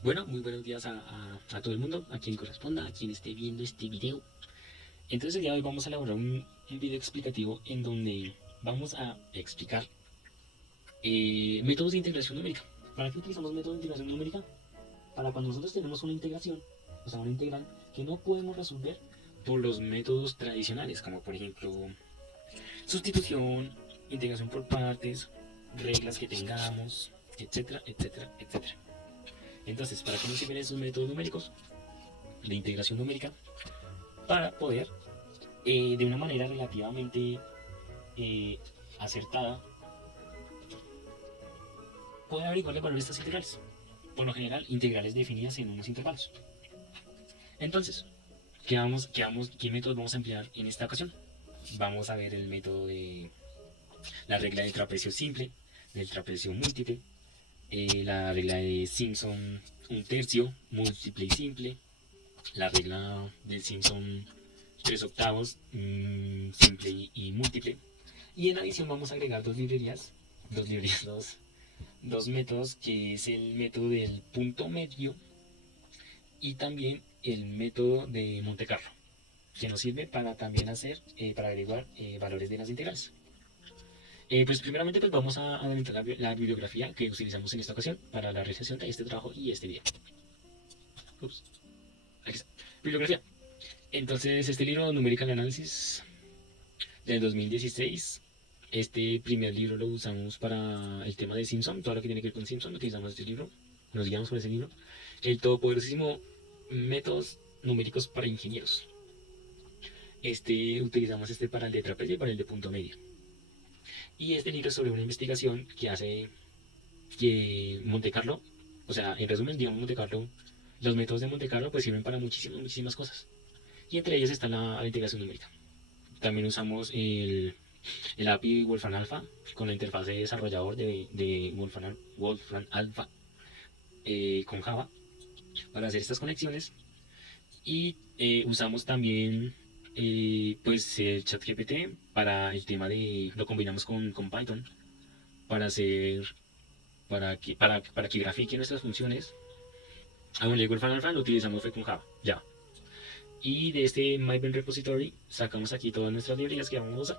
Bueno, muy buenos días a todo el mundo, a quien corresponda, a quien esté viendo este video. Entonces el día de hoy vamos a elaborar un video explicativo en donde vamos a explicar métodos de integración numérica. ¿Para qué utilizamos métodos de integración numérica? Para cuando nosotros tenemos una integración, o sea, una integral que no podemos resolver por los métodos tradicionales, como por ejemplo sustitución, integración por partes, reglas que tengamos, etcétera, etcétera, etcétera. Entonces, ¿para qué nos sirven esos métodos numéricos de integración numérica? Para poder, de una manera relativamente eh, acertada, poder averiguar el valor de estas integrales. Por lo general, integrales definidas en unos intervalos. Entonces, ¿qué métodos vamos a emplear en esta ocasión? Vamos a ver el método de la regla del trapecio simple, del trapecio múltiple, la regla de Simpson un tercio, múltiple y simple, la regla del Simpson 3 octavos, simple y múltiple. Y en adición vamos a agregar dos métodos, que es el método del punto medio y también el método de Monte Carlo, que nos sirve para también para averiguar valores de las integrales. Pues primeramente pues vamos a adelantar la bibliografía que utilizamos en esta ocasión para la realización de este trabajo y este video. Ups, aquí está. Bibliografía. Entonces, este libro, Numerical Analysis, del 2016. Este primer libro lo usamos para el tema de Simpson, todo lo que tiene que ver con Simpson, utilizamos este libro, nos guiamos por ese libro. El todopoderosísimo Métodos Numéricos para Ingenieros. Utilizamos este para el de trapecio y para el de punto medio. Y este libro es sobre una investigación que hace que Monte Carlo, o sea, en resumen, digamos Monte Carlo, los métodos de Monte Carlo pues sirven para muchísimas cosas. Y entre ellas está la integración numérica. También usamos el API Wolfram Alpha con la interfaz de desarrollador de Wolfram Alpha con Java para hacer estas conexiones. Y usamos también pues el ChatGPT para el tema lo combinamos con Python para hacer, para que grafique nuestras funciones. Bueno, el Wolfram Alpha lo utilizamos fue con Java, ya. Y de este MyBen Repository sacamos aquí todas nuestras librerías que vamos a usar.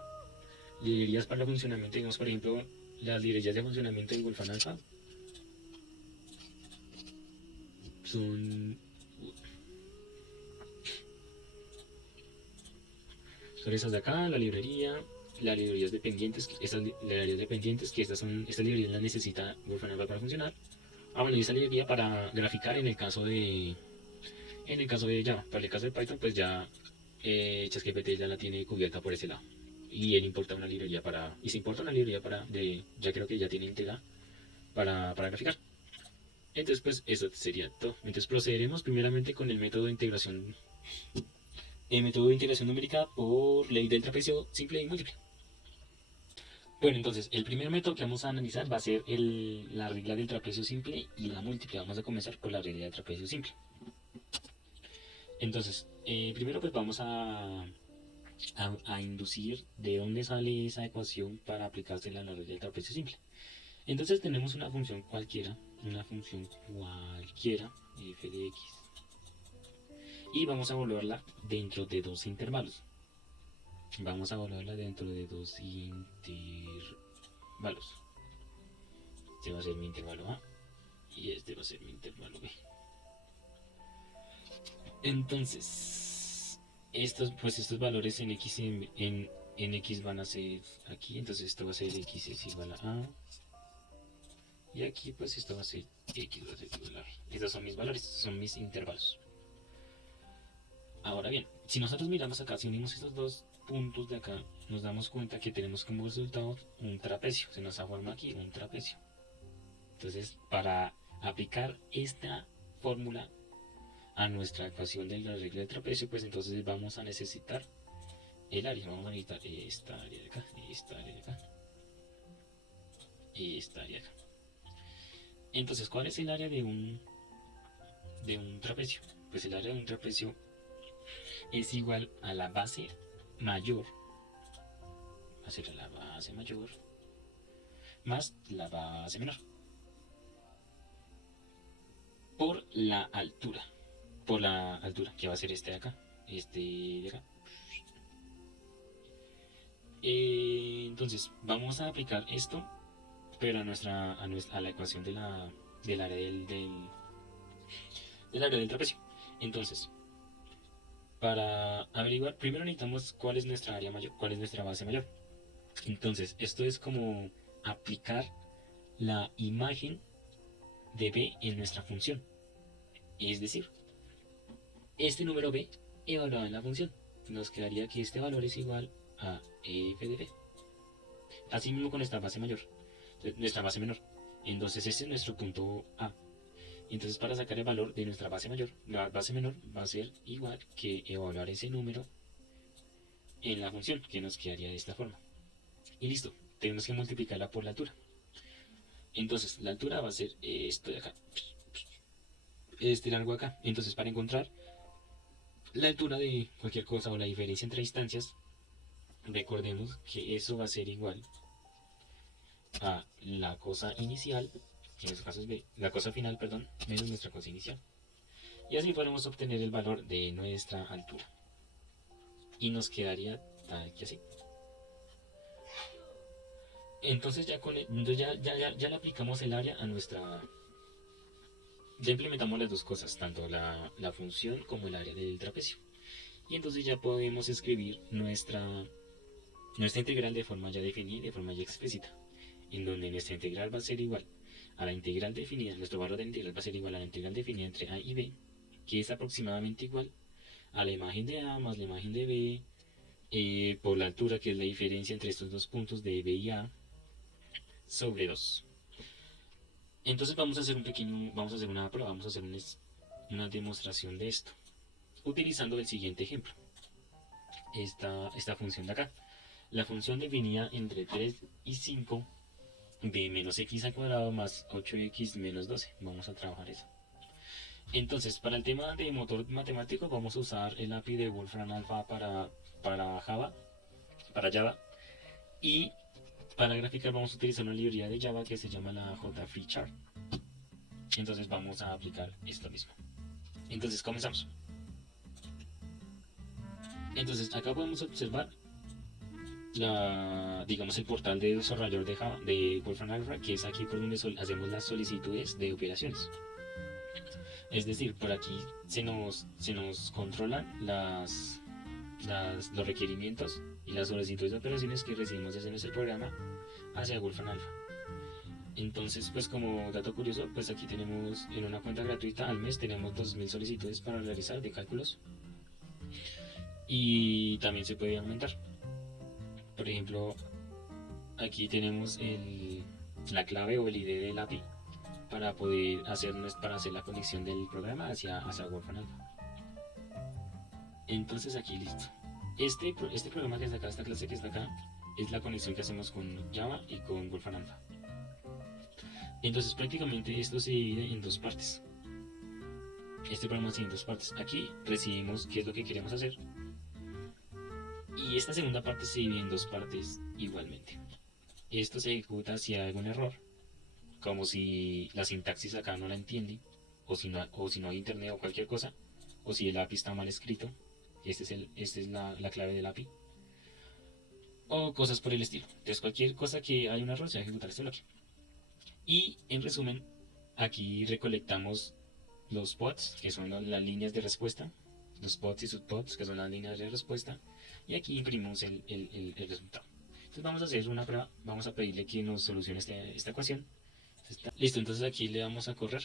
Librerías para el funcionamiento, digamos, por ejemplo, las librerías de funcionamiento en Wolfram Alpha son, son estas de acá, las librerías dependientes, estas librerías las necesita Wolfram Alpha para funcionar. Bueno, y esta librería para graficar en el caso de Java. Para el caso de Python, pues ya ChatGPT ya la tiene cubierta por ese lado. Y él importa una librería y se importa una librería ya creo que ya tiene integrada para graficar. Entonces, pues eso sería todo. Entonces procederemos primeramente con el método de integración numérica por ley del trapecio simple y múltiple. Bueno, entonces el primer método que vamos a analizar va a ser la regla del trapecio simple y la múltiple. Vamos a comenzar por la regla del trapecio simple. Entonces, primero pues vamos a inducir de dónde sale esa ecuación para aplicársela a la regla del trapecio simple. Entonces tenemos una función cualquiera, f de x, y vamos a evaluarla dentro de dos intervalos. Vamos a evaluarla dentro de dos intervalos. Este va a ser mi intervalo A y este va a ser mi intervalo B. Entonces, estos valores en x en x van a ser aquí, entonces esto va a ser x es igual a A y aquí pues esto va a ser x va a ser igual a B. Estos son mis valores, estos son mis intervalos. Ahora bien, si nosotros miramos acá, si unimos estos dos puntos de acá, nos damos cuenta que tenemos como resultado un trapecio. Se nos ha formado aquí un trapecio. Entonces, para aplicar esta fórmula a nuestra ecuación de la regla de trapecio, pues entonces vamos a necesitar el área. Vamos a necesitar esta área de acá, esta área de acá, y esta área de acá. Entonces, ¿cuál es el área de un trapecio? Pues el área de un trapecio es igual a la base mayor, va a ser la base mayor más la base menor. por la altura. Por la altura, que va a ser este de acá. Este de acá. Entonces, vamos a aplicar esto, pero a la ecuación del área del área del trapecio. Entonces, para averiguar, primero necesitamos cuál es nuestra área mayor, cuál es nuestra base mayor. Entonces, esto es como aplicar la imagen de b en nuestra función. Es decir, este número b evaluado en la función. Nos quedaría que este valor es igual a f de b. Así mismo con esta base mayor, nuestra base menor. Entonces este es nuestro punto A. Entonces para sacar el valor de nuestra base mayor, la base menor va a ser igual que evaluar ese número en la función, que nos quedaría de esta forma. Y listo, tenemos que multiplicarla por la altura. Entonces la altura va a ser esto de acá, este largo acá. Entonces para encontrar la altura de cualquier cosa o la diferencia entre instancias, recordemos que eso va a ser igual a la cosa inicial, que en este caso es b, la cosa final, perdón, menos nuestra cosa inicial. Y así podemos obtener el valor de nuestra altura. Y nos quedaría tal que así. Entonces ya le aplicamos el área a nuestra... Ya implementamos las dos cosas, tanto la función como el área del trapecio. Y entonces ya podemos escribir nuestra integral de forma ya definida y de forma ya explícita. En donde nuestra integral va a ser igual a la integral definida, nuestro valor de la integral va a ser igual a la integral definida entre a y b, que es aproximadamente igual a la imagen de a más la imagen de b, por la altura, que es la diferencia entre estos dos puntos de b y a, sobre 2. Entonces vamos a hacer una prueba, vamos a hacer una demostración de esto, utilizando el siguiente ejemplo, esta función de acá. La función definida entre 3 y 5 de menos x al cuadrado más 8x menos 12. Vamos a trabajar eso. Entonces, para el tema de motor matemático vamos a usar el API de Wolfram Alpha para Java, y para graficar vamos a utilizar una librería de Java que se llama la JFreeChart. Entonces vamos a aplicar esto mismo. Entonces comenzamos. Entonces acá podemos observar digamos el portal de desarrollador de Java de Wolfram Alpha, que es aquí por donde hacemos las solicitudes de operaciones. Es decir, por aquí se nos controlan los requerimientos y las solicitudes de operaciones que recibimos desde nuestro programa hacia Wolfram Alpha. Entonces, pues como dato curioso, pues aquí tenemos en una cuenta gratuita al mes tenemos 2000 solicitudes para realizar de cálculos, y también se puede aumentar. Por ejemplo, aquí tenemos la clave o el ID del API para hacer la conexión del programa hacia Wolfram Alpha. Entonces aquí listo. Este programa que está acá, esta clase que está acá, es la conexión que hacemos con Java y con Wolfram Alpha. Entonces prácticamente esto se divide en dos partes. Este programa se divide en dos partes. Aquí recibimos qué es lo que queremos hacer, y esta segunda parte se divide en dos partes igualmente. Esto se ejecuta si hay algún error, como si la sintaxis acá no la entiende, o si no hay internet o cualquier cosa, o si el API está mal escrito. Esta es la clave del API, o cosas por el estilo. Entonces cualquier cosa que haya un error se va a ejecutar este bloque. Y en resumen, aquí recolectamos los pods, que son las líneas de respuesta, los pods y subpods, que son las líneas de respuesta, y aquí imprimimos el resultado. Entonces vamos a hacer una prueba, vamos a pedirle que nos solucione esta ecuación. Listo, entonces aquí le vamos a correr.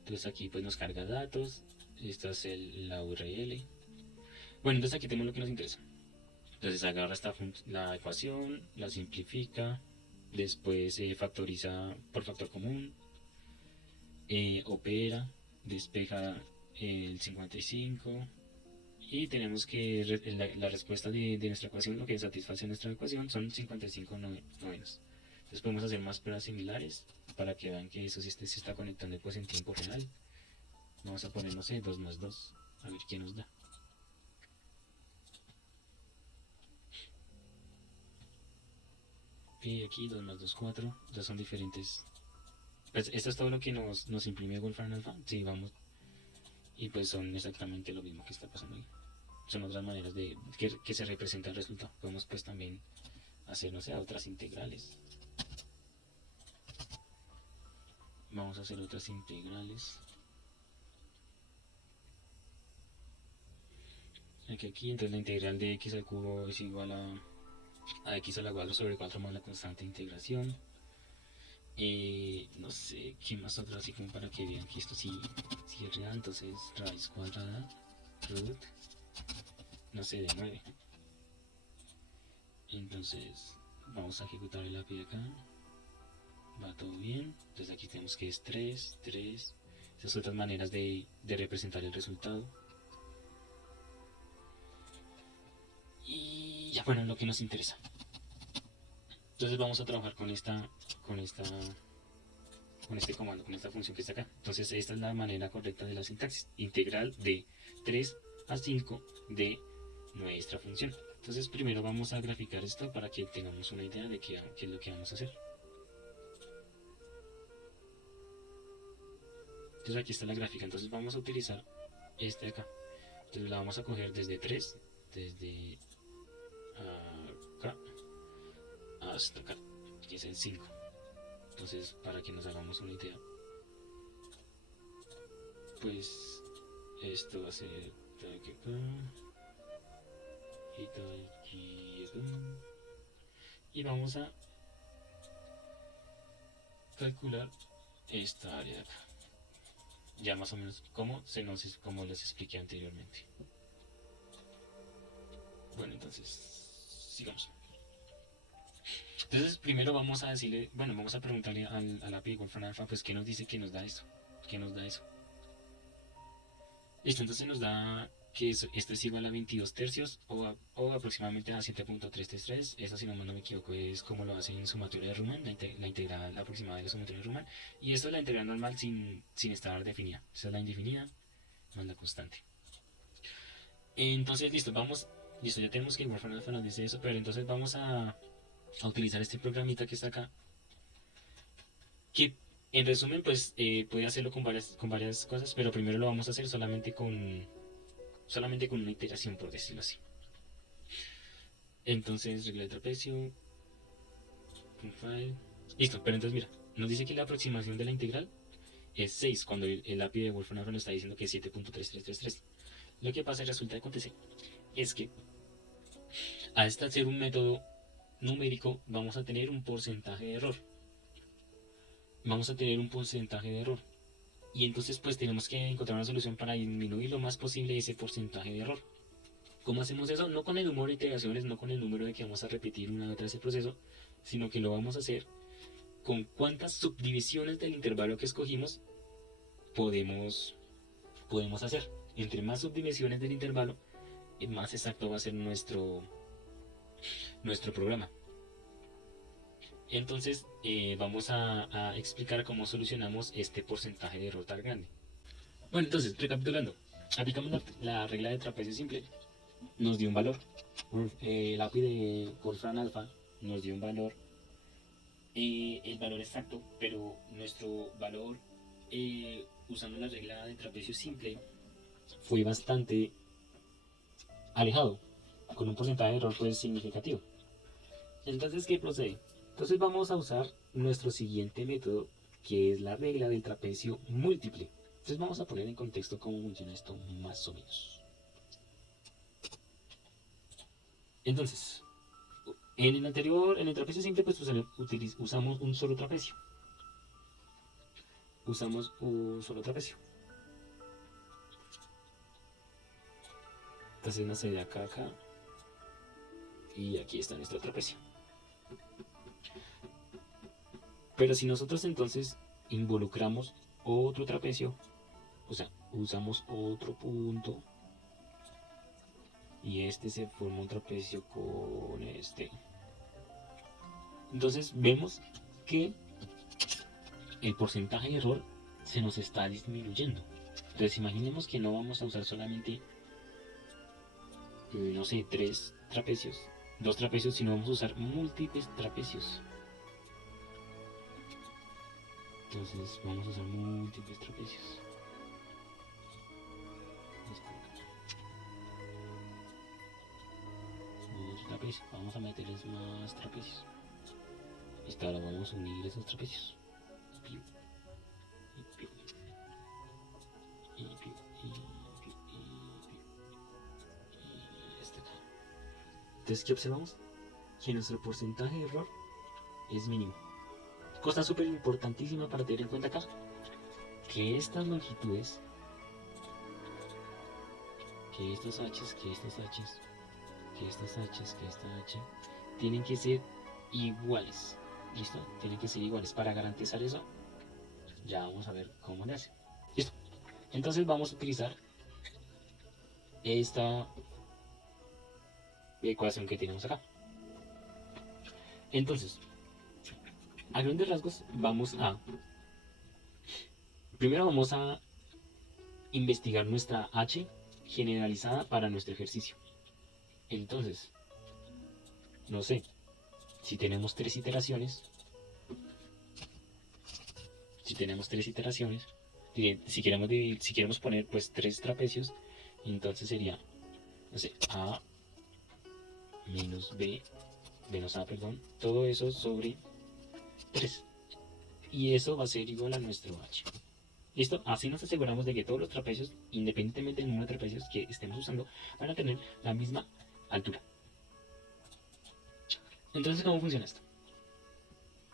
Entonces aquí pues nos carga datos, esta es la URL. Bueno, entonces aquí tenemos lo que nos interesa. Entonces agarra la ecuación, la simplifica, después factoriza por factor común, opera, despeja el 55, y tenemos que la respuesta de nuestra ecuación, lo que satisface nuestra ecuación, son 55 novenos. Entonces podemos hacer más pruebas similares para que vean que eso sí se está conectando pues en tiempo real. Vamos a poner, no sé, 2 más 2, a ver qué nos da. Y aquí 2 más 2, 4, ya son diferentes Pues esto es todo lo que nos imprime Wolfram Alpha. Sí, vamos. Y pues son exactamente lo mismo que está pasando ahí. Son otras maneras de que se representa el resultado. Podemos pues también hacer, no sé, otras integrales. Vamos a hacer otras integrales. Aquí, entonces la integral de x al cubo es igual a x a la 4 sobre 4 más la constante de integración. No sé, ¿qué más otra? Así como para que vean que esto sí es real. Entonces, raíz cuadrada, root, no sé, de 9. Entonces, vamos a ejecutar el API acá. Va todo bien. Entonces aquí tenemos que es 3, 3. Esas son otras maneras de representar el resultado. Y ya, bueno, lo que nos interesa. Entonces vamos a trabajar con este comando, con esta función que está acá. Entonces esta es la manera correcta de la sintaxis. Integral de 3 a 5 de nuestra función. Entonces primero vamos a graficar esto para que tengamos una idea de qué es lo que vamos a hacer. Entonces aquí está la gráfica. Entonces vamos a utilizar este acá. Entonces la vamos a coger desde 3, desde acá hasta acá, que es el 5. Entonces, para que nos hagamos una idea, pues esto va a ser de aquí acá y de aquí acá. Y vamos a calcular esta área de acá. Ya más o menos como les expliqué anteriormente. Bueno, entonces sigamos. Entonces primero vamos a decirle, bueno, vamos a preguntarle al API de Wolfram Alpha, pues qué nos dice que nos da esto, qué nos da eso. Listo, entonces nos da que esto es igual a 22 tercios o aproximadamente a 7.333. Eso, si no me equivoco, es como lo hace en sumatoria de Riemann, la integral aproximada de la sumatoria de Riemann. Y esto es la integral normal sin estar definida. Esa es la indefinida más la constante. Entonces, listo, ya tenemos que Wolfram Alpha nos dice eso, pero entonces vamos a utilizar este programita que está acá, que en resumen pues puede hacerlo con varias cosas, pero primero lo vamos a hacer solamente con una iteración, por decirlo así. Entonces, regla de trapecio, file. Listo, pero entonces mira, nos dice que la aproximación de la integral es 6, cuando el API de Wolfram Alpha nos está diciendo que es 7.3333. Lo que pasa y resulta que acontece es que a este ser un método numérico vamos a tener un porcentaje de error. Y entonces pues tenemos que encontrar una solución para disminuir lo más posible ese porcentaje de error. ¿Cómo hacemos eso? No con el número de iteraciones, no con el número de que vamos a repetir una vez ese proceso, sino que lo vamos a hacer con cuántas subdivisiones del intervalo que escogimos podemos hacer. Entre más subdivisiones del intervalo, más exacto va a ser nuestro programa. Entonces vamos a explicar cómo solucionamos este porcentaje de error tan grande. Bueno, entonces, recapitulando, aplicamos la regla de trapecio simple, nos dio un valor. El API de Wolfram Alpha nos dio un valor, el valor exacto, pero nuestro valor usando la regla de trapecio simple fue bastante alejado, con un porcentaje de error pues significativo. Entonces, ¿qué procede? Entonces vamos a usar nuestro siguiente método, que es la regla del trapecio múltiple. Entonces vamos a poner en contexto cómo funciona esto más o menos. Entonces, en el trapecio simple pues usamos un solo trapecio. Entonces nace de acá a acá. Y aquí está nuestro trapecio. Pero si nosotros entonces involucramos otro trapecio, o sea, usamos otro punto, y este se forma un trapecio con este. Entonces vemos que el porcentaje de error se nos está disminuyendo. Entonces imaginemos que no vamos a usar solamente, no sé, 3 trapecios, 2 trapecios, sino vamos a usar múltiples trapecios. Entonces vamos a usar múltiples trapecios. Otro trapecio. Vamos a meterles más trapecios. Listo, ahora vamos a unir esos trapecios. Piu, y piu, y piu, y piu, y piu, y este acá. Entonces, ¿qué observamos? Que nuestro porcentaje de error es mínimo. Cosa súper importantísima para tener en cuenta acá, que estas longitudes, que estos h's, que estos h's, que estos h's, que esta h, tienen que ser iguales. ¿Listo? Tienen que ser iguales. Para garantizar eso, ya vamos a ver cómo le hace. ¿Listo? Entonces vamos a utilizar esta ecuación que tenemos acá. Entonces, a grandes rasgos, primero vamos a investigar nuestra h generalizada para nuestro ejercicio. Entonces, no sé, si tenemos tres iteraciones, si queremos poner pues tres trapecios, entonces sería, no sé, a menos b menos a, perdón, todo eso sobre 3. Y eso va a ser igual a nuestro h. ¿Listo? Así nos aseguramos de que todos los trapecios, independientemente del número de trapecios que estemos usando, van a tener la misma altura. Entonces, ¿cómo funciona esto?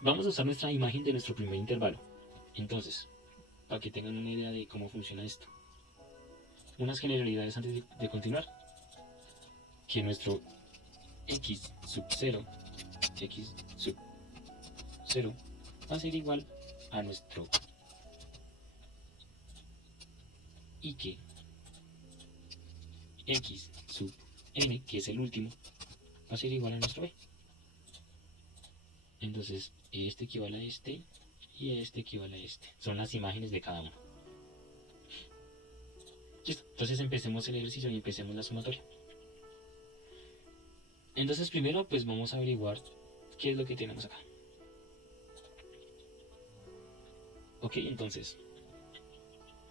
Vamos a usar nuestra imagen de nuestro primer intervalo. Entonces, para que tengan una idea de cómo funciona esto. Unas generalidades antes de continuar. Que nuestro x sub 0 va a ser igual a nuestro y que x sub n, que es el último, va a ser igual a nuestro b. Entonces, este equivale a este y este equivale a este. Son las imágenes de cada uno. Listo. Entonces empecemos el ejercicio y empecemos la sumatoria. Entonces primero pues vamos a averiguar qué es lo que tenemos acá. Ok, entonces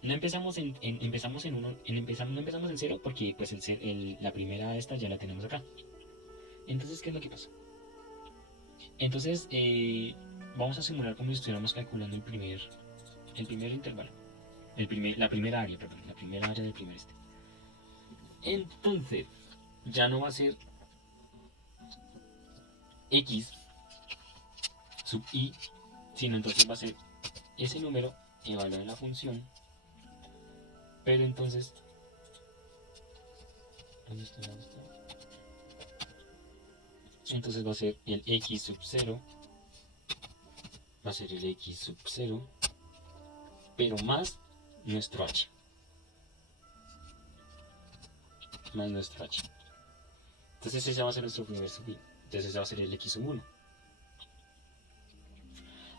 no empezamos en 0 porque pues la primera esta ya la tenemos acá. Entonces, ¿qué es lo que pasa? Entonces vamos a simular como si estuviéramos calculando el primer intervalo, la primera área del primer este. Entonces ya no va a ser x sub i, sino entonces va a ser ese número evaluado en la función, pero entonces entonces va a ser el x sub 0, va a ser el x sub 0, pero más nuestro h, entonces ese va a ser nuestro primer sub i, entonces ese va a ser el x sub 1.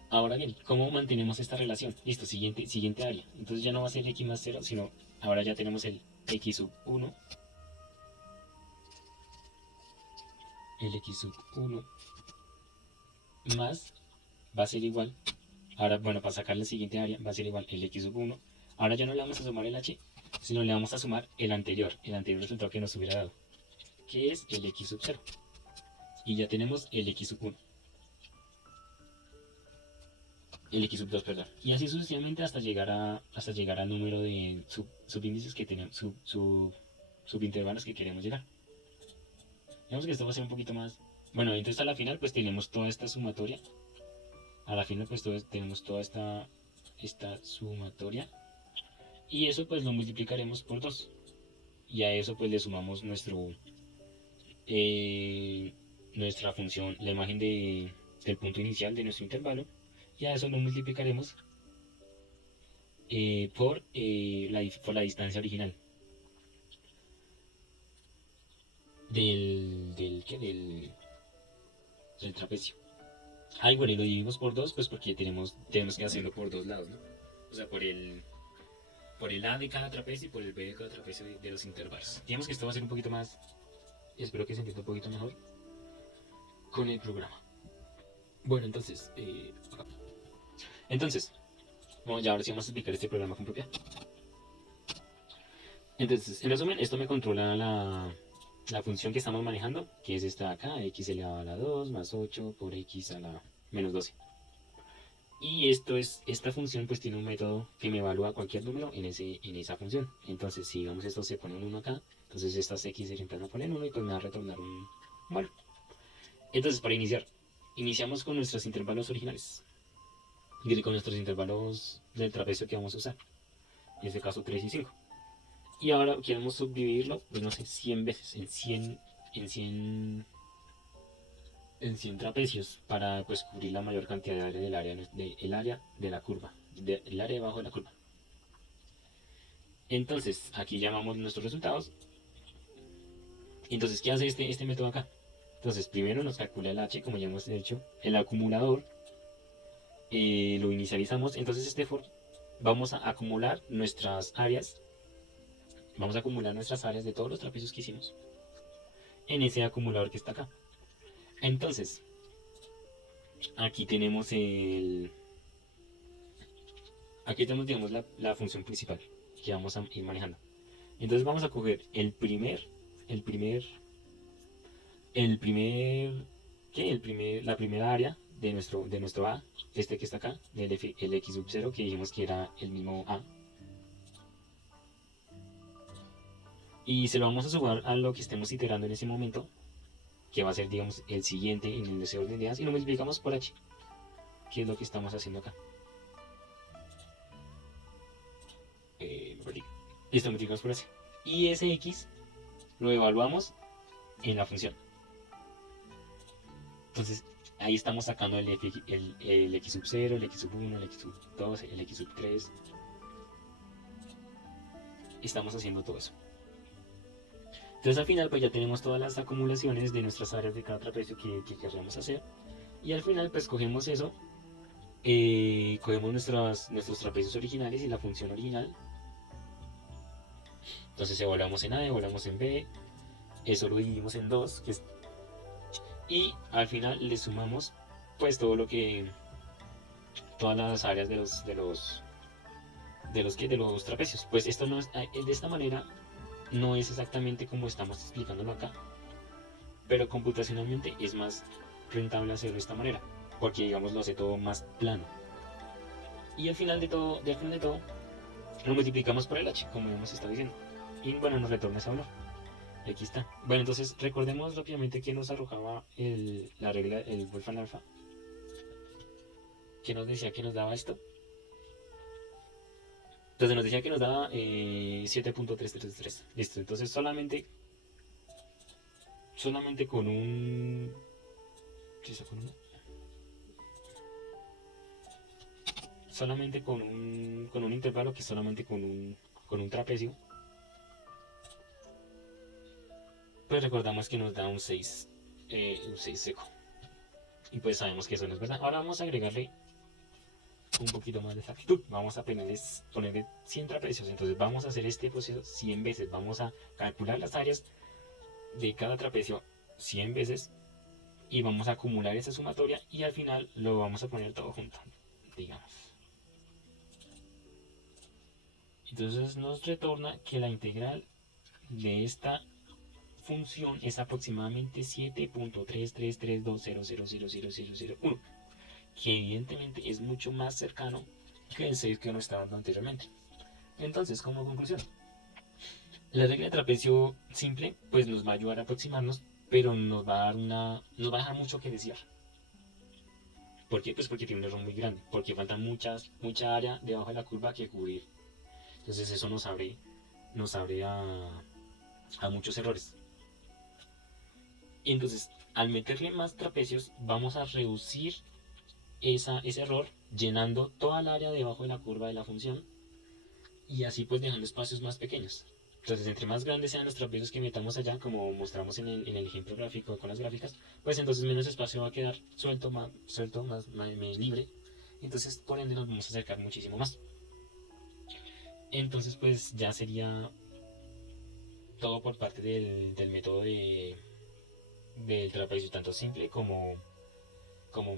Ahora bien, ¿cómo mantenemos esta relación? Listo, siguiente área. Entonces ya no va a ser x más 0, sino ahora ya tenemos el x sub 1. El x sub 1 más va a ser igual. Ahora, bueno, para sacar la siguiente área va a ser igual el x sub 1. Ahora ya no le vamos a sumar el h, sino le vamos a sumar el anterior resultado que nos hubiera dado, que es el x sub 0. Y ya tenemos el x sub 1. El x sub 2, perdón. Y así sucesivamente hasta llegar al número de subíndices que tenemos, subintervalos que queremos llegar. Digamos que esto va a ser un poquito más. Bueno, entonces a la final pues tenemos toda esta sumatoria. A la final pues tenemos toda esta sumatoria. Y eso pues lo multiplicaremos por 2. Y a eso pues le sumamos nuestra función, la imagen del punto inicial de nuestro intervalo. Y a eso lo multiplicaremos por la distancia original del trapecio. Bueno, y lo dividimos por 2 pues porque tenemos que hacerlo por dos lados, ¿no? O sea, por el A de cada trapecio y por el B de cada trapecio de los intervalos. Digamos que esto va a ser un poquito más, espero que se entienda un poquito mejor con el programa. Bueno, entonces, Bueno, ya ahora sí vamos a explicar este programa con propiedad. Entonces, en resumen, esto me controla la función que estamos manejando, que es esta de acá, x elevado a la 2 más 8 por x a la menos 12. Y esta función pues tiene un método que me evalúa cualquier número en esa función. Entonces, si digamos esto se pone un 1 acá, entonces estas x se reemplazan por el 1 y pues me va a retornar un valor. Entonces, para iniciar, iniciamos con nuestros intervalos originales. Con nuestros intervalos del trapecio que vamos a usar. En este caso 3 y 5. Y ahora queremos subdividirlo, pues no sé, 100 veces, en 100, en 100 trapecios para pues cubrir la mayor cantidad de área el área de la curva, el área debajo de la curva. Entonces, aquí llamamos nuestros resultados. Entonces, ¿qué hace este método acá? Entonces, primero nos calcula el h, como ya hemos hecho, el acumulador, lo inicializamos. Entonces, vamos a acumular nuestras áreas, de todos los trapecios que hicimos en ese acumulador que está acá. Entonces, aquí tenemos aquí tenemos, digamos, la función principal que vamos a ir manejando. Entonces vamos a coger el primer, el primer, ¿qué? La primera área de nuestro A, este que está acá, el x sub 0, que dijimos que era el mismo A. Y se lo vamos a sumar a lo que estemos iterando en ese momento, que va a ser, digamos, el siguiente en ese orden de ideas, y lo multiplicamos por h, que es lo que estamos haciendo acá. Me perdí. Esto multiplicamos por h. Y ese x lo evaluamos en la función. Entonces, ahí estamos sacando el x sub 0, el x sub 1, el x sub 2, el x sub 3. Estamos haciendo todo eso. Entonces, al final, pues ya tenemos todas las acumulaciones de nuestras áreas de cada trapecio que querríamos hacer. Y al final, pues cogemos eso, cogemos nuestros trapecios originales y la función original. Entonces, evaluamos en A, evaluamos en B, eso lo dividimos en 2, y al final le sumamos pues todas las áreas de los trapecios. Pues esto no es, de esta manera no es exactamente como estamos explicándolo acá, pero computacionalmente es más rentable hacerlo de esta manera, porque digamos lo hace todo más plano. Y al final de todo, lo multiplicamos por el h, como hemos estado diciendo. Y bueno, nos retorna ese valor. Aquí está. Bueno, entonces recordemos rápidamente que nos arrojaba la regla, el Wolfram Alpha, que nos decía que nos daba esto. Entonces nos decía que nos daba 7.333. Listo, entonces solamente con un... ¿Sí con uno? Solamente con un intervalo, que solamente con un trapecio, pues recordamos que nos da un 6 seco. Y pues sabemos que eso no es verdad. Ahora vamos a agregarle un poquito más de exactitud. Vamos a ponerle 100 trapecios. Entonces vamos a hacer este proceso 100 veces. Vamos a calcular las áreas de cada trapecio 100 veces. Y vamos a acumular esa sumatoria. Y al final lo vamos a poner todo junto, digamos. Entonces nos retorna que la integral de esta función es aproximadamente 7.33320000001, que evidentemente es mucho más cercano que el 6 que nos estaba dando anteriormente. Entonces, como conclusión, la regla de trapecio simple pues nos va a ayudar a aproximarnos, pero nos va a dejar mucho que desear. ¿Por qué? Pues porque tiene un error muy grande, porque falta mucha área debajo de la curva que cubrir. Entonces eso nos abre a muchos errores. Y entonces, al meterle más trapecios, vamos a reducir ese error llenando toda el área debajo de la curva de la función, y así pues dejando espacios más pequeños. Entonces, entre más grandes sean los trapecios que metamos allá, como mostramos en el ejemplo gráfico con las gráficas, pues entonces menos espacio va a quedar más libre. Entonces, por ende, nos vamos a acercar muchísimo más. Entonces, pues ya sería todo por parte del método del trapecio, tanto simple como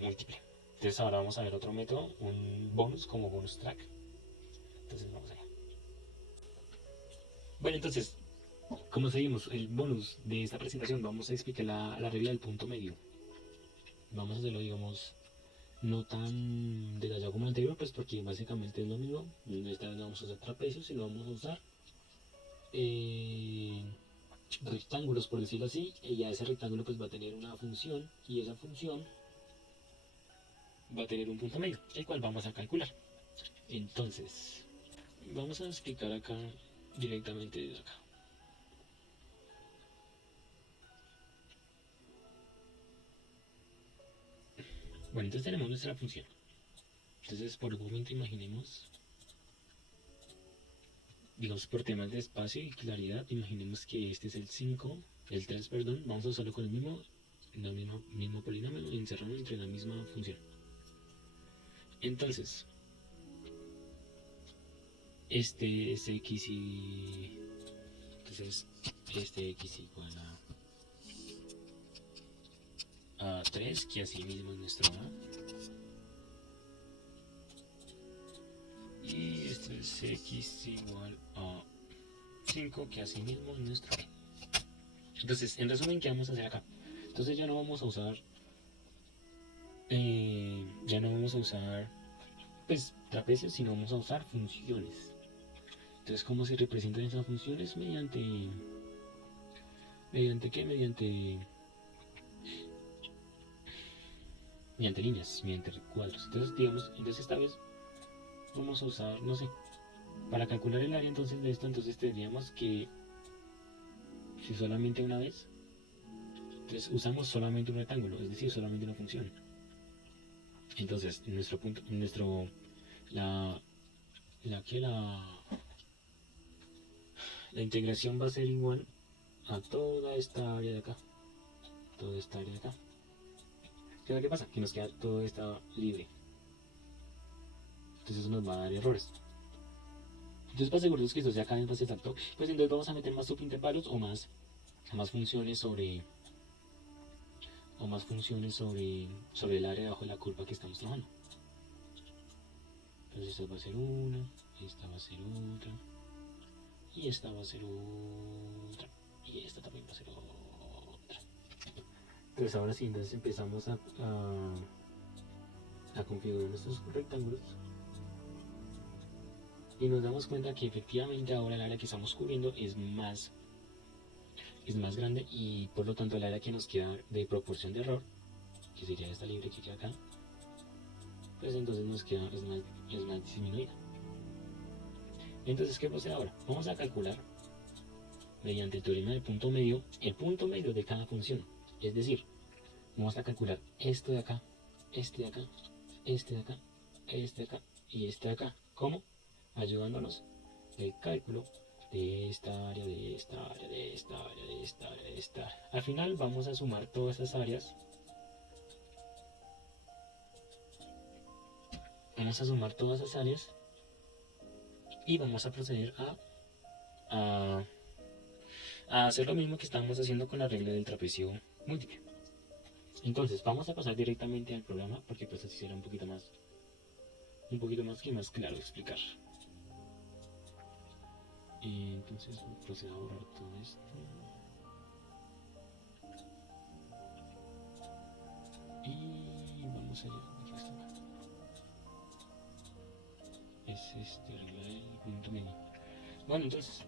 múltiple. Entonces ahora vamos a ver otro método, un bonus como bonus track. Entonces vamos allá. Bueno, entonces, como seguimos el bonus de esta presentación, vamos a explicar la regla del punto medio. Vamos a hacerlo, digamos, no tan detallado como el anterior, pues porque básicamente es lo mismo. Esta vez no vamos a usar trapecios, sino vamos a usar eh, rectángulos, por decirlo así, y ya ese rectángulo pues va a tener una función, y esa función va a tener un punto medio, el cual vamos a calcular. Entonces, vamos a explicar acá directamente desde acá. Bueno, entonces tenemos nuestra función. Entonces, por un momento imaginemos, digamos por temas de espacio y claridad, imaginemos que este es el 5, el 3, perdón, vamos a usarlo con el mismo polinomio encerrado entre la misma función. Entonces, este es x y... Entonces, este x igual a 3, que así mismo es nuestro a. Y este es x igual a 5, que así mismo es nuestro b. Entonces, en resumen, ¿qué vamos a hacer acá? Entonces ya no vamos a usar pues trapecios, sino vamos a usar funciones. Entonces, ¿cómo se representan esas funciones? ¿Mediante qué? Mediante líneas, mediante cuadros. Entonces, digamos, esta vez vamos a usar, no sé, para calcular el área entonces de esto, entonces tendríamos que, si solamente una vez, entonces usamos solamente un rectángulo, es decir, solamente una función. Entonces, la, la que la integración va a ser igual a toda esta área de acá, toda esta área de acá. ¿Qué pasa? Que nos queda todo está libre. Entonces eso nos va a dar errores. Entonces, para asegurarnos que esto sea cada vez más exacto, pues entonces vamos a meter más subintervalos o más funciones sobre el área debajo de la curva que estamos trabajando. Entonces esta va a ser una, esta va a ser otra, y esta va a ser otra, y esta también va a ser otra. Entonces ahora sí, entonces empezamos a configurar nuestros rectángulos y nos damos cuenta que efectivamente ahora el área que estamos cubriendo es más grande, y por lo tanto el área que nos queda de proporción de error, que sería esta libre que queda acá, pues entonces nos queda es más disminuida. Entonces, ¿qué vamos a hacer ahora? Vamos a calcular mediante el teorema del punto medio el punto medio de cada función. Es decir, vamos a calcular esto de acá, este de acá, este de acá, este de acá y este de acá. ¿Cómo? Ayudándonos del cálculo de esta área, de esta área, de esta área, de esta área, de esta área. Al final vamos a sumar todas esas áreas. Vamos a sumar todas esas áreas y vamos a proceder a, a hacer lo mismo que estábamos haciendo con la regla del trapecio múltiple. Entonces vamos a pasar directamente al programa, porque pues así será un poquito más que más claro de explicar. Entonces procedo a borrar todo esto. Y vamos allá. Es regla del punto medio. Bueno, entonces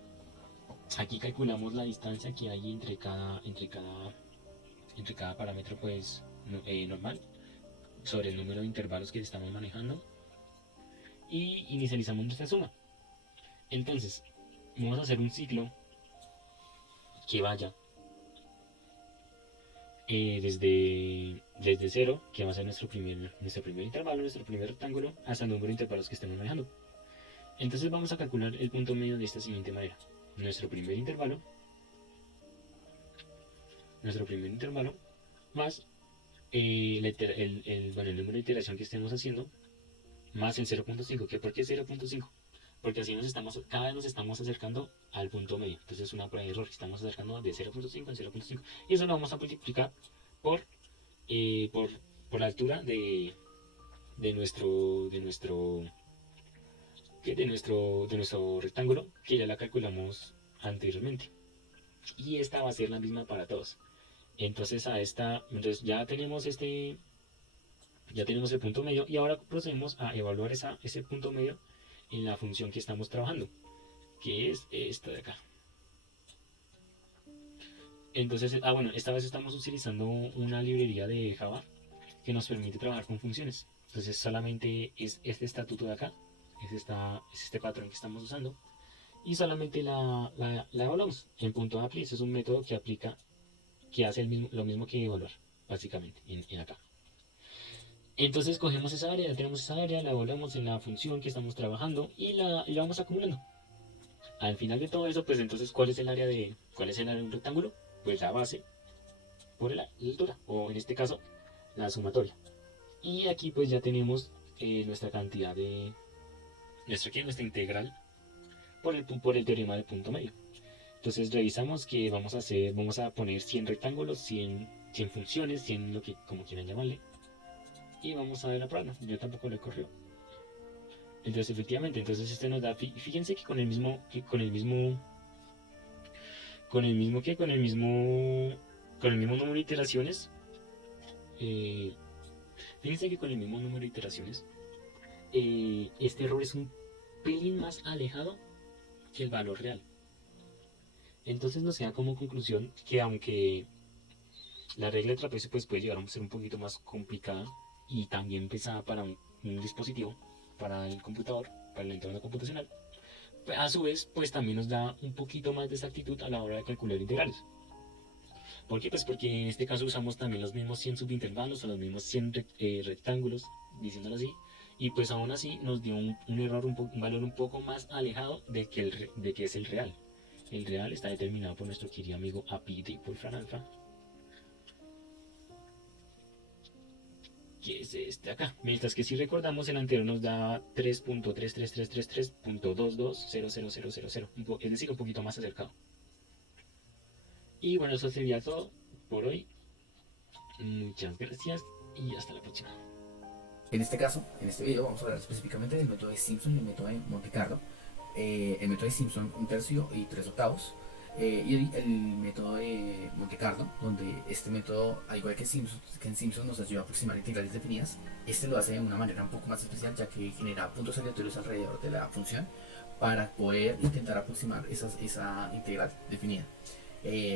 aquí calculamos la distancia que hay entre cada parámetro pues normal, sobre el número de intervalos que estamos manejando, y inicializamos nuestra suma. Entonces vamos a hacer un ciclo que vaya desde 0, que va a ser nuestro primer intervalo, nuestro primer rectángulo, hasta el número de intervalos que estemos manejando. Entonces vamos a calcular el punto medio de esta siguiente manera. Nuestro primer intervalo más el número de iteración que estemos haciendo, más el 0.5. ¿Por qué 0.5? Porque así cada vez nos estamos acercando al punto medio. Entonces es una prueba de error, estamos acercando de 0.5 en 0.5. Y eso lo vamos a multiplicar por, por la altura de nuestro, de nuestro, de nuestro rectángulo, que ya la calculamos anteriormente. Y esta va a ser la misma para todos. Entonces entonces ya tenemos el punto medio y ahora procedemos a evaluar ese punto medio en la función que estamos trabajando, que es esta de acá. Entonces, bueno, esta vez estamos utilizando una librería de Java que nos permite trabajar con funciones. Entonces solamente es este estatuto de acá, es este patrón que estamos usando, y solamente la evaluamos en punto apply. Eso es un método que aplica, que hace lo mismo que evaluar, básicamente, en acá. Entonces cogemos esa área, ya tenemos esa área, la evaluamos en la función que estamos trabajando y la vamos acumulando. Al final de todo eso, pues entonces, cuál es el área de un rectángulo? Pues la base por la altura, o en este caso, la sumatoria. Y aquí pues ya tenemos nuestra cantidad de, nuestra integral por el teorema del punto medio. Entonces revisamos que vamos a poner 100 rectángulos, 100 funciones, 100 lo que como quieran llamarle. Y vamos a ver la prueba. Yo tampoco le corrió. Entonces efectivamente, entonces este nos da, fíjense que con el mismo número de iteraciones, eh, fíjense que con el mismo número de iteraciones, este error es un pelín más alejado que el valor real. Entonces nos queda como conclusión que aunque la regla de trapecio pues puede llegar a ser un poquito más complicada y también pesada para un dispositivo, para el computador, para el entorno computacional, a su vez pues también nos da un poquito más de exactitud a la hora de calcular integrales. ¿Por qué? Pues porque en este caso usamos también los mismos 100 subintervalos o los mismos 100 rectángulos, diciéndolo así, y pues aún así nos dio un error, un valor un poco más alejado de que es el real. El real está determinado por nuestro querido amigo API de Wolfram Alpha, que es este acá. Mientras que si recordamos, el anterior nos da 3.33333.2200000, es decir, un poquito más acercado. Y bueno, eso sería todo por hoy. Muchas gracias y hasta la próxima. En este caso, en este video vamos a hablar específicamente del método de Simpson y el método de Monte Carlo. El método de Simpson 1/3 y 3/8. Y el método de Monte Carlo, donde este método, al igual que en Simpson nos ayuda a aproximar integrales definidas, este lo hace de una manera un poco más especial, ya que genera puntos aleatorios alrededor de la función para poder intentar aproximar esa integral definida.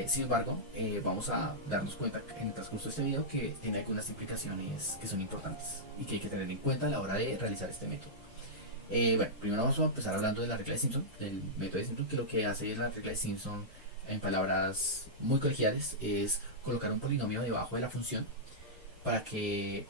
Sin embargo, vamos a darnos cuenta en el transcurso de este video que tiene algunas implicaciones que son importantes y que hay que tener en cuenta a la hora de realizar este método. Bueno, primero vamos a empezar hablando de la regla de Simpson, del método de Simpson, que lo que hace la regla de Simpson, en palabras muy colegiales, es colocar un polinomio debajo de la función para que,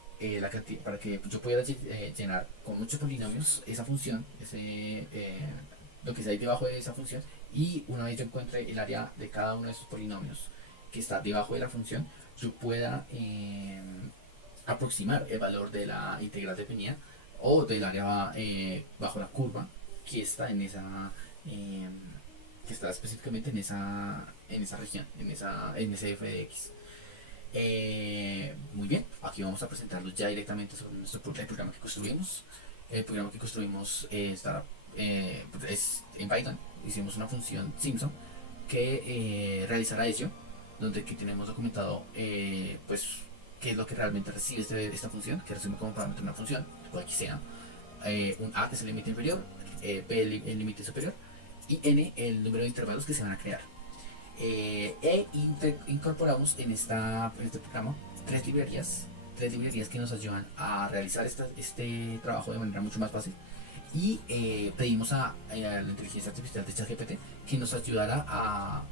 para que yo pueda llenar con muchos polinomios esa función, lo que está ahí debajo de esa función, y una vez yo encuentre el área de cada uno de esos polinomios que está debajo de la función, yo pueda aproximar el valor de la integral definida o del área bajo la curva que está en esa que está específicamente en esa región, en ese f de x. Muy bien, aquí vamos a presentarlo ya directamente sobre el programa que construimos. El programa que construimos es en Python. Hicimos una función Simpson que realizará eso, donde aquí tenemos documentado pues qué es lo que realmente recibe esta función, que recibe como parámetro una función, cual que sea, un a que es el límite inferior, b el límite superior y n el número de intervalos que se van a crear. Incorporamos en este programa tres librerías que nos ayudan a realizar este trabajo de manera mucho más fácil, y pedimos a la inteligencia artificial de ChatGPT que nos ayudara a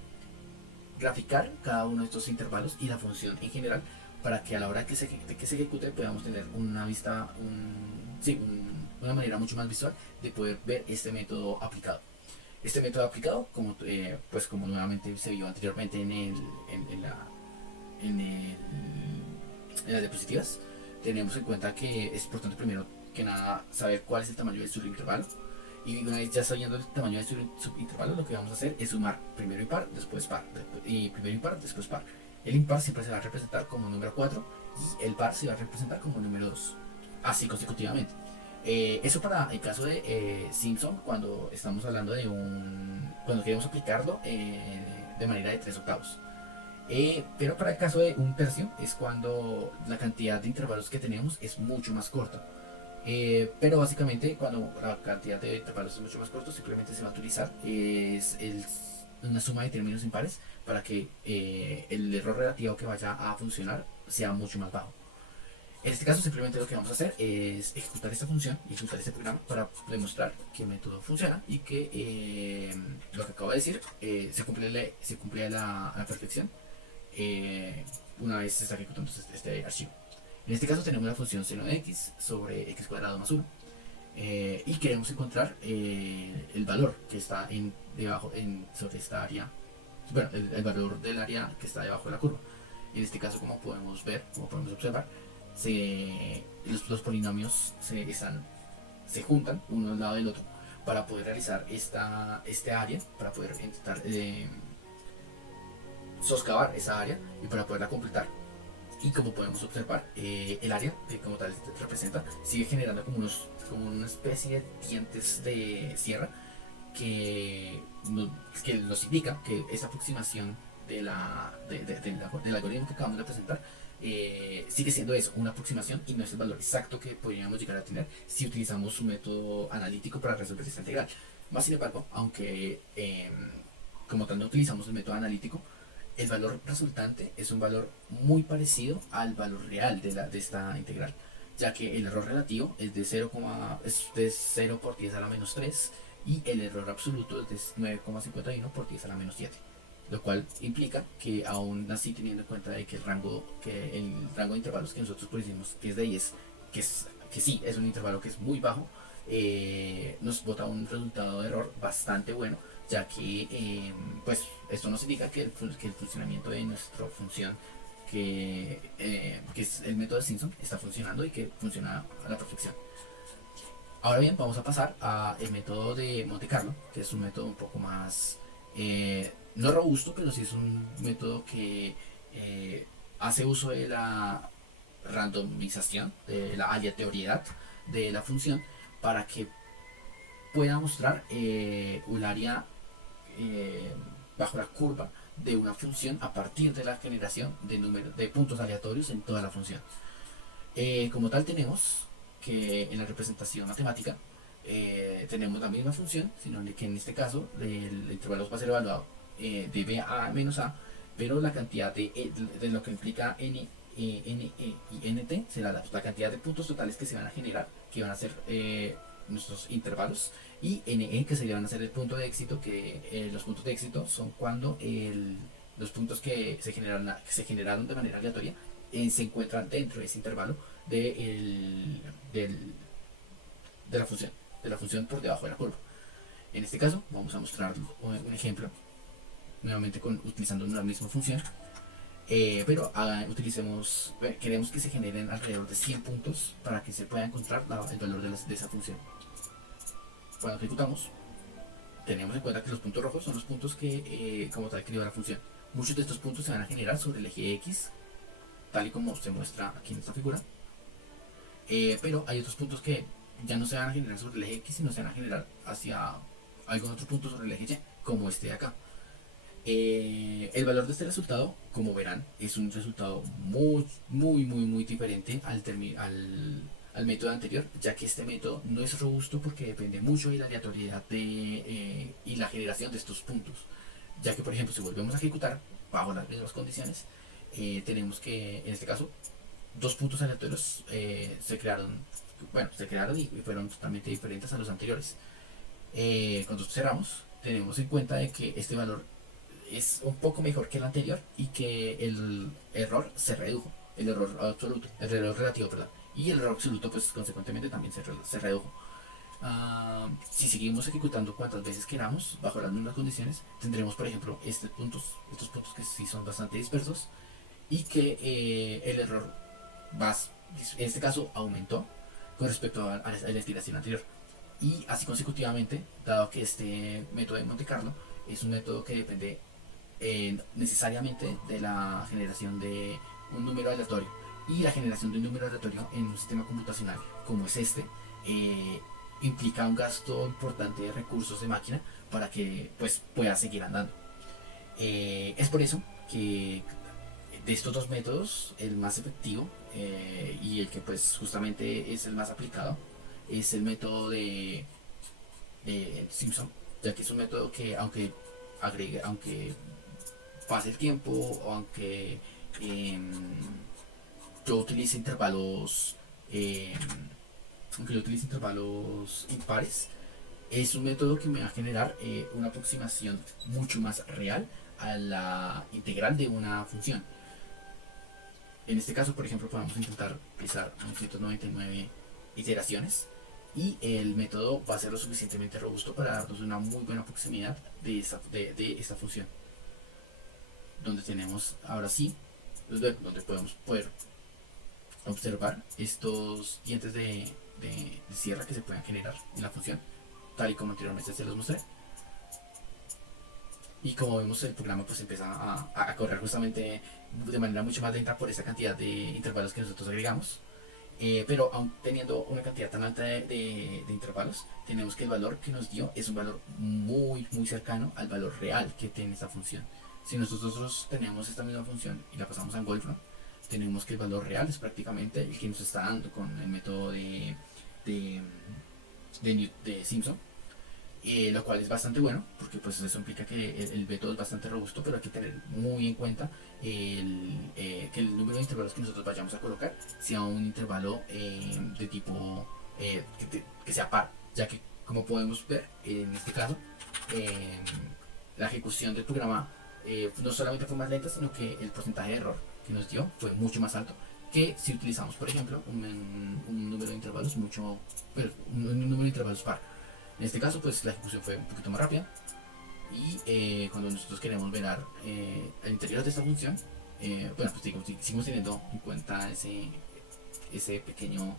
graficar cada uno de estos intervalos y la función en general, para que a la hora que se ejecute podamos tener una vista, una manera mucho más visual de poder ver este método aplicado. Este método aplicado, pues como nuevamente se vio anteriormente en las diapositivas, tenemos en cuenta que es importante primero que nada saber cuál es el tamaño del subintervalo, y una vez ya sabiendo el tamaño del subintervalo, lo que vamos a hacer es sumar primero impar, después par, y primero impar, después par. El impar siempre se va a representar como número 4 y el par se va a representar como número 2. así consecutivamente. Eso para el caso de Simpson, cuando estamos hablando de cuando queremos aplicarlo de manera de 3 octavos. Pero para el caso de un tercio es cuando la cantidad de intervalos que tenemos es mucho más corta. Pero básicamente cuando la cantidad de intervalos es mucho más corto, simplemente se va a utilizar una suma de términos impares para que el error relativo que vaya a funcionar sea mucho más bajo. En este caso simplemente lo que vamos a hacer es ejecutar esta función, ejecutar este programa para demostrar que el método funciona y que lo que acabo de decir se cumple a la perfección una vez se está ejecutando este archivo. En este caso tenemos la función seno de x sobre x cuadrado más 1 y queremos encontrar el valor que está debajo sobre esta área, bueno, el valor del área que está debajo de la curva. En este caso, como podemos ver, como podemos observar, los polinomios se juntan uno al lado del otro para poder realizar este área, para poder intentar soscavar esa área y para poderla completar. Y como podemos observar, el área que como tal representa sigue generando como una especie de dientes de sierra que, que nos indica que esa aproximación del algoritmo que acabamos de presentar sigue siendo eso, una aproximación y no es el valor exacto que podríamos llegar a tener si utilizamos un método analítico para resolver esta integral. Más sin embargo, aunque como tal no utilizamos el método analítico, el valor resultante es un valor muy parecido al valor real de esta integral, ya que el error relativo es de 0 por 10 a la menos 3 y el error absoluto es de 9,51 por 10 a la menos 7, lo cual implica que aún así, teniendo en cuenta de que el rango de intervalos que nosotros pusimos, que es de 10, que sí es un intervalo que es muy bajo, nos bota un resultado de error bastante bueno, ya que pues esto nos indica que el funcionamiento de nuestra función, que es el método de Simpson, está funcionando y que funciona a la perfección. Ahora bien, vamos a pasar al método de Monte Carlo, que es un método un poco más, no robusto, pero sí es un método que hace uso de la randomización, de la aleatoriedad de la función, para que pueda mostrar un área bajo la curva de una función a partir de la generación de puntos aleatorios en toda la función. Como tal tenemos que en la representación matemática tenemos la misma función, sino que en este caso el intervalo va a ser evaluado de b a menos a, pero la cantidad de lo que implica n, n, e y nt será la cantidad de puntos totales que se van a generar, que van a ser nuestros intervalos, y NE que se van a ser el punto de éxito, que los puntos de éxito son cuando los puntos que se generaron de manera aleatoria se encuentran dentro de ese intervalo de la función por debajo de la curva. En este caso vamos a mostrar un ejemplo nuevamente utilizando la misma función, pero queremos que se generen alrededor de 100 puntos para que se pueda encontrar el valor de esa función. Cuando ejecutamos, tenemos en cuenta que los puntos rojos son los puntos que como tal creó la función. Muchos de estos puntos se van a generar sobre el eje X, tal y como se muestra aquí en esta figura, pero hay otros puntos que ya no se van a generar sobre el eje X, sino se van a generar hacia algún otro punto sobre el eje Y, como este de acá. El valor de este resultado, como verán, es un resultado muy diferente al método anterior, ya que este método no es robusto porque depende mucho de la aleatoriedad y la generación de estos puntos, ya que por ejemplo si volvemos a ejecutar bajo las mismas condiciones, tenemos que en este caso dos puntos aleatorios se crearon y fueron totalmente diferentes a los anteriores. Cuando cerramos, tenemos en cuenta de que este valor es un poco mejor que el anterior y que el error se redujo, el error relativo, perdón, y el error absoluto pues consecuentemente también se redujo. Si seguimos ejecutando cuantas veces queramos bajo las mismas condiciones, tendremos por ejemplo estos puntos que sí son bastante dispersos y que el error en este caso aumentó con respecto a la estimación anterior, y así consecutivamente, dado que este método de Monte Carlo es un método que depende necesariamente de la generación de un número aleatorio Y la generación de un número aleatorio en un sistema computacional como es este, implica un gasto importante de recursos de máquina para que pues pueda seguir andando. Es por eso que de estos dos métodos, el más efectivo y el que pues justamente es el más aplicado es el método de Simpson, ya que es un método que aunque pase el tiempo o eh, yo utilice intervalos eh, aunque yo utilice intervalos impares, es un método que me va a generar una aproximación mucho más real a la integral de una función. En este caso, por ejemplo, podemos intentar realizar 999 iteraciones y el método va a ser lo suficientemente robusto para darnos una muy buena proximidad de esta función. Donde tenemos ahora sí, donde podemos poder observar estos dientes de sierra que se pueden generar en la función, tal y como anteriormente se los mostré. Y como vemos, el programa pues empieza a correr justamente de manera mucho más lenta por esa cantidad de intervalos que nosotros agregamos. Pero aun teniendo una cantidad tan alta de intervalos, tenemos que el valor que nos dio es un valor muy cercano al valor real que tiene esta función. Si nosotros tenemos esta misma función y la pasamos a Wolfram, tenemos que el valor real es prácticamente el que nos está dando con el método de, de Simpson, lo cual es bastante bueno porque pues eso implica que el método es bastante robusto, pero hay que tener muy en cuenta que el número de intervalos que nosotros vayamos a colocar sea un intervalo de tipo que sea par, ya que como podemos ver en este caso la ejecución del programa no solamente fue más lenta, sino que el porcentaje de error que nos dio fue mucho más alto que si utilizamos por ejemplo un número de intervalos un número de intervalos par. En este caso, pues la ejecución fue un poquito más rápida y cuando nosotros queremos ver el interior de esta función, bueno, pues digo, seguimos teniendo en cuenta ese pequeño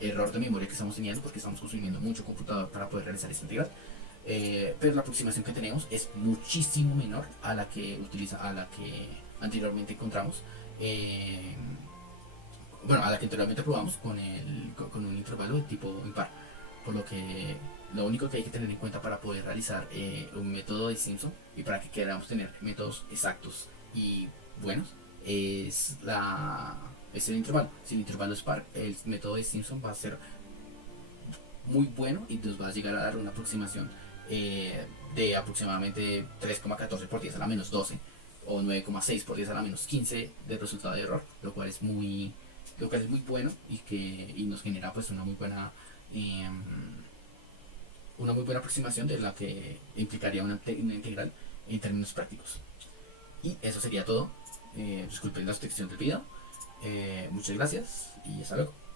error de memoria que estamos teniendo porque estamos consumiendo mucho computador para poder realizar esta integral. Pero la aproximación que tenemos es muchísimo menor a la que anteriormente encontramos. Bueno, a la que anteriormente probamos con un intervalo de tipo impar. Por lo que lo único que hay que tener en cuenta para poder realizar un método de Simpson y para que queramos tener métodos exactos y buenos es el intervalo. Si el intervalo es par, el método de Simpson va a ser muy bueno y nos va a llegar a dar una aproximación de aproximadamente 3,14 por 10 a la menos 12 o 9,6 por 10 a la menos 15 de resultado de error, lo cual es muy bueno y nos genera pues una muy buena aproximación de la que implicaría una integral en términos prácticos. Y eso sería todo. Disculpen la extensión del video. Muchas gracias y hasta luego.